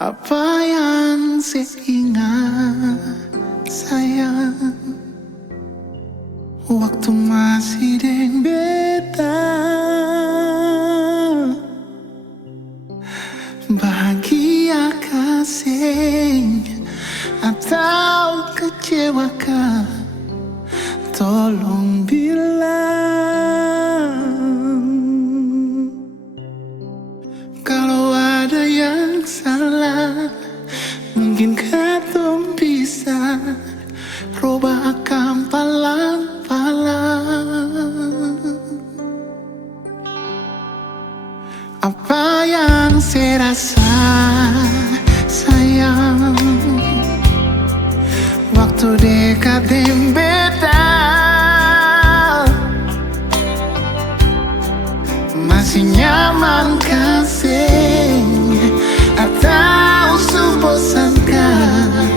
Apa yang saya ingat, sayang, waktu masih deng beta, bahagia kasih atau kecewakan, tolong bilang. Kalau ada yang salah, mungkin katong bisa rubah akan pelan-pelan. Apa yang saya rasa, sayang, waktu dekat dengan beta, masih nyaman kasih atau subosankan,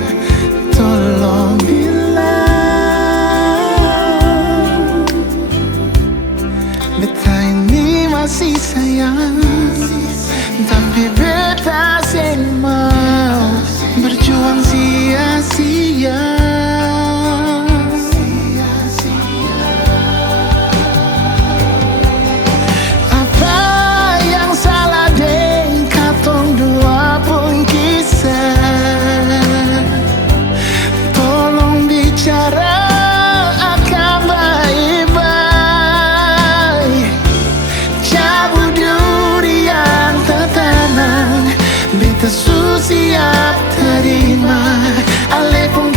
tolong bilang. Beta ini masih sayang, tapi beta sen mau berjuang sia-sia. Beta su siap terima, ale pun